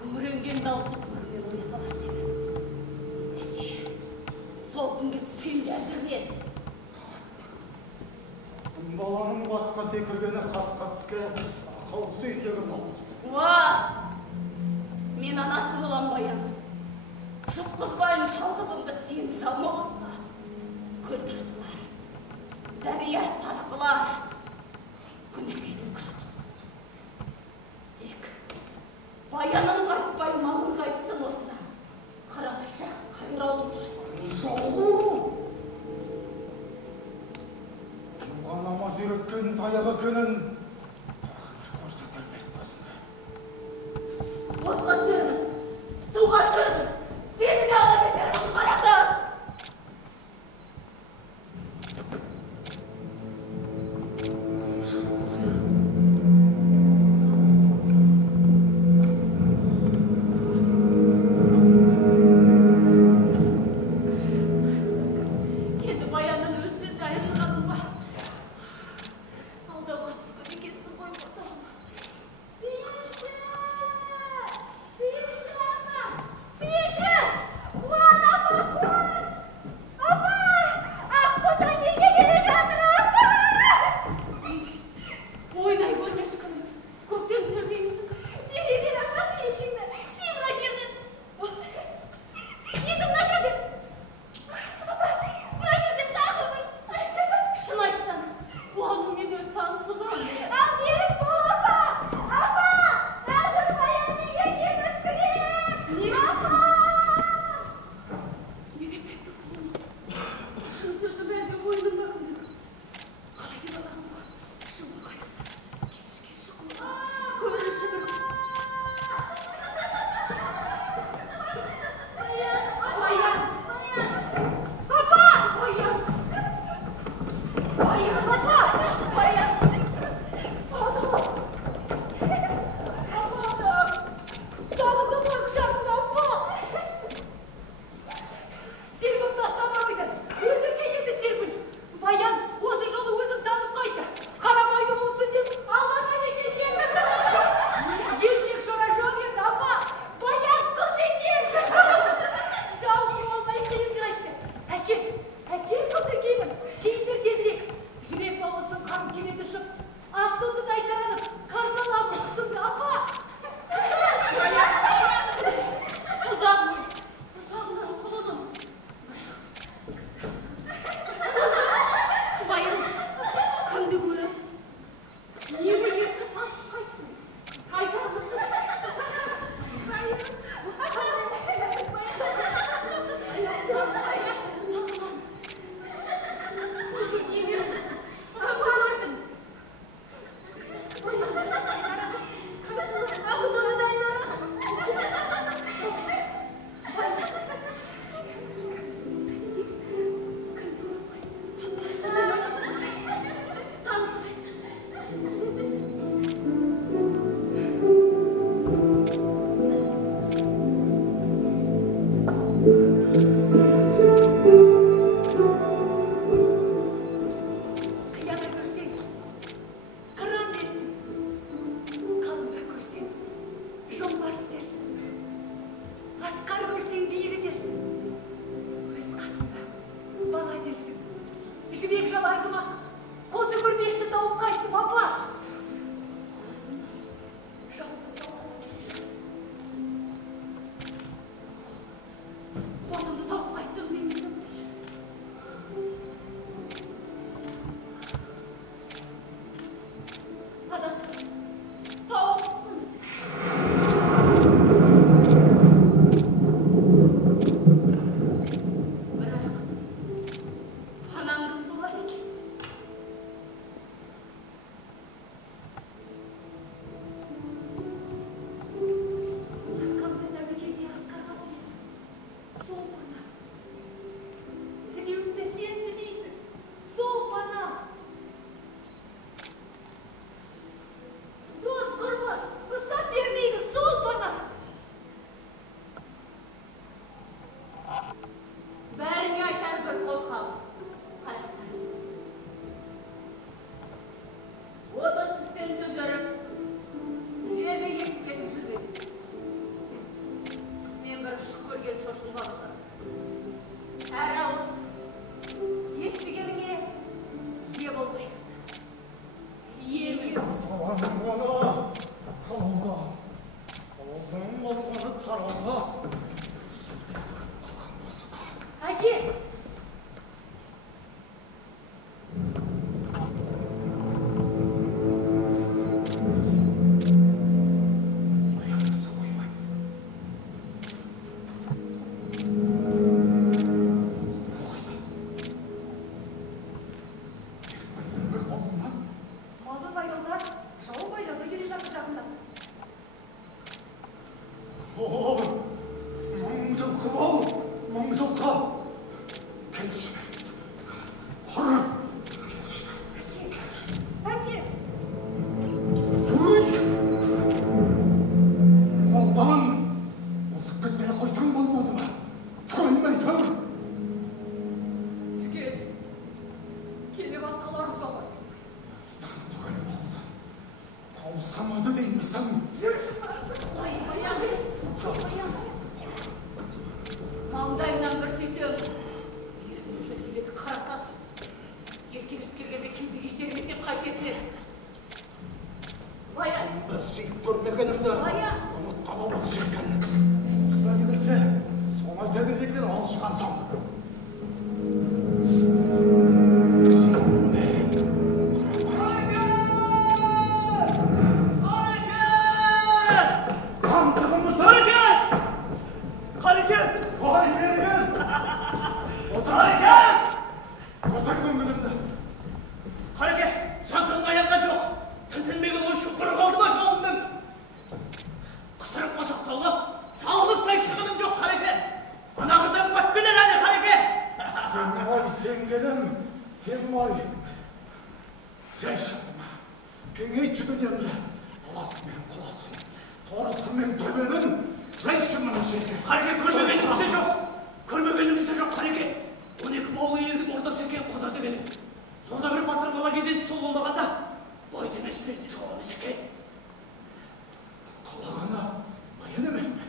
Күңіренген даусы көрінен ояталар сені. Ендеше, сол күнге сен де әзірлен. Баланың басқа секіргені қасқа түске ақыл сүйіндегі науыз. Уа! Мен анасы болам Баян. Жұтқызбайын жалғызымды сен жалмауызға. Көл тартылар, дәрия сарқылар. Күнекейдің күші тоқсынмас. Тек Баяның қайтпай малың қайтсын осыдан. Қарапша қайраулы тұрасың. Жаулы! Туға намаз үйреткен таяғы күнін тағы көрсетілмек көзіңе. Отқа түсірмін, суға түсірмін. Сені де ала кетермін, қарақтар! Oğul, мың жылқы бол, мың жылқы. Келші. Құры. Әке! Молдан, озып кетмей қойсаң болмады ма? Тоймай тұр. Түгел. Келіп атқалар ұзамай. Түгел болса, қаусамады деймісің? Жүрші барсың. Маңдайынан бір тесем, ертеңдер келеді қаратас. Еркеліп келгенде кедігі итермесем қайтетін еді. Баян! Бір сүйіп көрмегенімді ұмытқан ол шеккен. Осылай келсе, соны айта бердіктен алшыған соң. Сүйгірме. Қантығымыз өрген! Қарекен! Қой берген! Қарекен! Отырмын білімді. Қарекен! Жантығың аянған жоқ. Тінтілмеген ой шұқыры қалды ма жауымның? Қысырып қосақтауға жалғыздай шығыным жоқ, Қарекен! Анағырдан көттілер әлі, Қарекен! Сен мой, сен келім, сен мой. Жай шатыма, кеңейтші дүниемді. Аласымен құласын, торысымен төбенің, жайшымын жерге. Қарекен, көрмегенімізде жоқ. Көрмегенімізде жоқ, Қарекен. 12 баулы елдің ортасы екен қодарды менің. Жолда бір батыр бала кездесіп сол болмағанда, бой деместерді жоқ емес екен. Қалағана баян емес пе?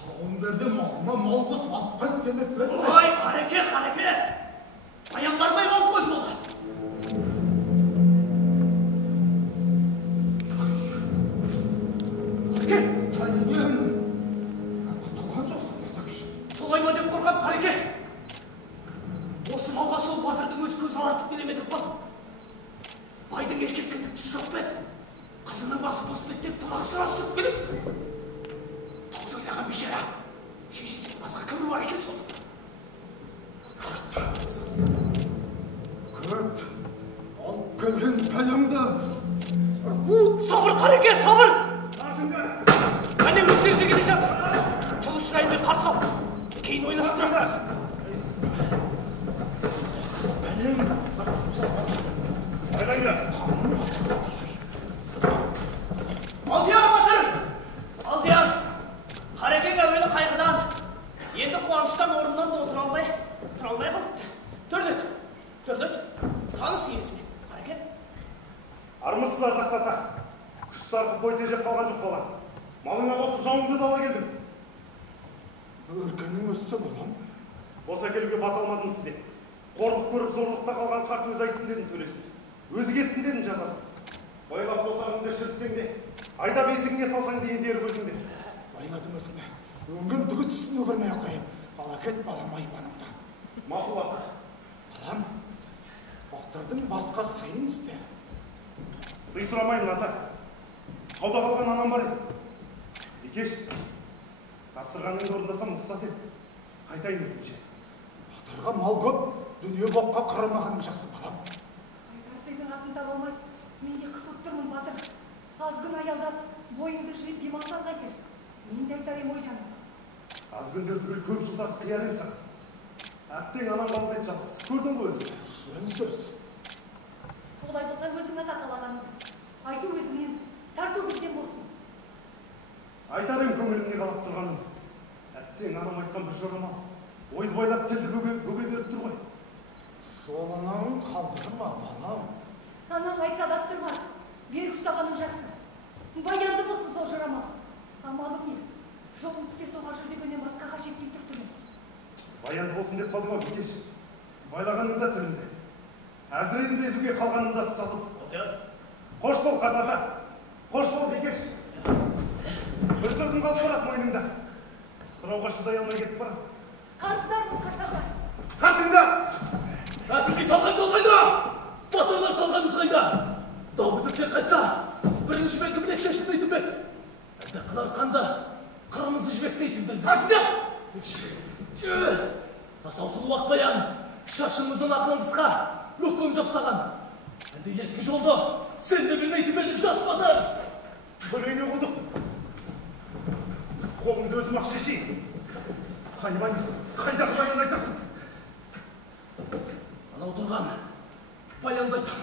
Қауымдарды малыма мал қосып атпайып демеп пе? Ой, Қарекен, Қарекен! Баян бармай қалды ғой жолда. Қарекен! Кәйден! Құтылған жоқсың десекші. Солай ма деп қорқам, Қарекен? Осы малға сол батырдың өз көз алартып келемедік болдым. Байдың еркек кіндіктісі жоқ бет. Қызының басы бос бет деп тымағы сырастырып келіп. Тоғыз ойлаған бейшара. Шешесінен басқа кімі бар екен сол? Көрт! Алып келген пәлемді! Сабыр, Қарекен, сабыр! Әне өздері келе жатыр. Жылы шырайымен қарсы ал. Кейін ойласып тұрамыз. Қыз пәлем! Қайда? Алдияр батыр! Алдияр! Қарекен әуелі қайғыдан, енді қуаныштан орнынан отыра алмай қалыпты. Төрлет. Таныс иесімен, Қарекен. Армысыз ардақ ата. Күш сарқып бой тежеп қалған жоқ балам. Малыңа қосып жауыңды дала келдім. Өркенің өссе болам. Боса келуге бата алмадым сізде. Қорлық көріп зорлықта қалған қарт өз айтсын дедім төлесін. Өзі кесін дедім жазасын. Байлап босағыңды шіртсең де, айда бесігіңе салсаң дейін дер көзіңде. Байладым өзіңе. Өңім түгі түсін өгірмей қойын. Ала кет балам айбанымда. Мақұл ата. Балам, батырдың басқа сайын істе. Сый сұрамайын ата. Тауда қалған анам бар еді. Бекеш, тапсырғаныңды орындасам ұқсат еді. Қайтайын десімше. Батырға мал көп, дүние боққа қарамағаның жақсы балам. Айтарсайдың атын таба алмай, мен де қысылып тұрмын батыр. Аз күн аялдап, бойыңды жиып демалсаң қайтер. Мен де айтар ем ойланып. Аз күндер түгіл көп жылдарды қияр ем саған. Әттең анам қалып ет жалғыз. Көрдің ғой өзің. Жөн сөз. Олай болса өзіңе тақалағаныңды. Айту өзіңнен, тарту білсем болсын. Айтар ем көңілімне қалап тұрғаным. Әттең анам айтқан бір жорамал. Ойды байлап тілді көге беріп тұр ғой. Жолынан қалдырма балам. Анаң айтса дастырмас. Берік ұстағаның жақсы. Баянды болсын сол жорамал. Амалың не? Жолың түсе соға жүрдегеннен басқаға жетпей тұр түрін. Баянды болсын деп қалды ғой Бекеш. Байлағаның да тілінде. Әзірейдің безімге қалғаның да тұсалып. Қош бол қартата. Қош бол Бекеш. Бір сөзім қалып барады мойныңда. Сұрауға шыдай алмай кетіп барам. Қарыздармын қашанда. Қартыңда! Әтімге салған жолмайды! Батырлар салған ұзғайда! Дау бітірке қайтса, бірінші бәлгі білек шешілмейтін бет. Әлде қылар қанды, қырмызы жібекпейсің бір. Қартыңда! Асаусыл уақ баян, шашыңызын ақылың қысқа, өкпем жоқ саған. Әлде ескі жолды, сен де білмейтін бедің жас батыр! Бөлейне қылдық. Қолыңды өзім ақ шешейін. Қайдағы баянды айтасың? Ана отырған баянды айтам.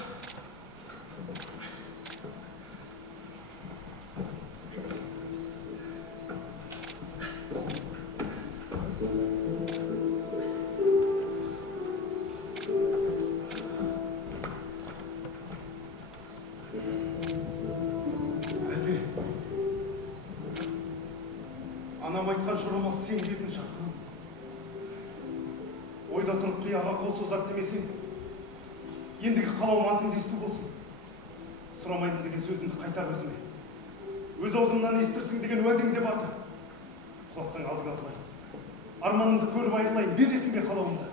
Анам айтқан жорамал сен дедің жарқыным. Ойда тұрып қияға қол созат демесең, ендігі қалауым атыңды есту болсын. Сұрамаймын деген сөзімді қайтар өзіме. Өз аузымнан естірсің деген уәдең де барды. Құлатсаң алдыңа құлайын. Арманымды көріп айырылайын, бересің бе қалауымды?